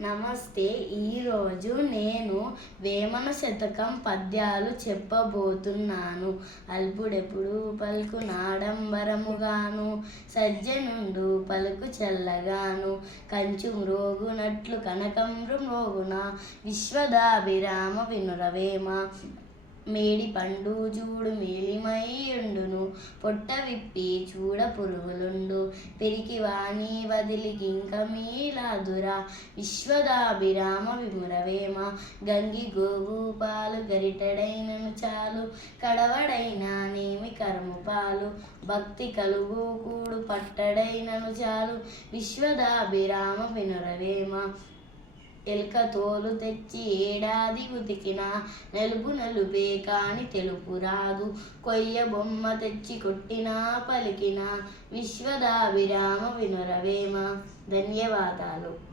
నమస్తే ఈరోజు నేను వేమన శతకం పద్యాలు చెప్పబోతున్నాను. అల్పుడెప్పుడు పలుకు నాడంబరముగాను సజ్జనుండు పలుకు చల్లగాను కంచు మ్రోగునట్లు కనకంబు మ్రోగున విశ్వదాభిరామ వినురవేమ మేడి పండు చూడు మేలిమైయుండును పొట్ట విప్పి చూడ పురుగులుండు. పెరికి వాణి వదిలి గింక మీలాదురా విశ్వదాభిరామ విమురవేమ. గంగి గోవు పాలు చాలు. కడవడైన నేమి కరము పాలు. భక్తి కలుగు కూడు పట్టడైనను చాలు. విశ్వదాభిరామ వినురవేమ. ఎల్క తోలు తెచ్చి ఏడాది ఉతికిన నలుపు నలుపే కాని తెలుపు రాదు. కొయ్య బొమ్మ తెచ్చి కొట్టినా పలికిన విశ్వదాభిరామ వినురవేమ? ధన్యవాదాలు.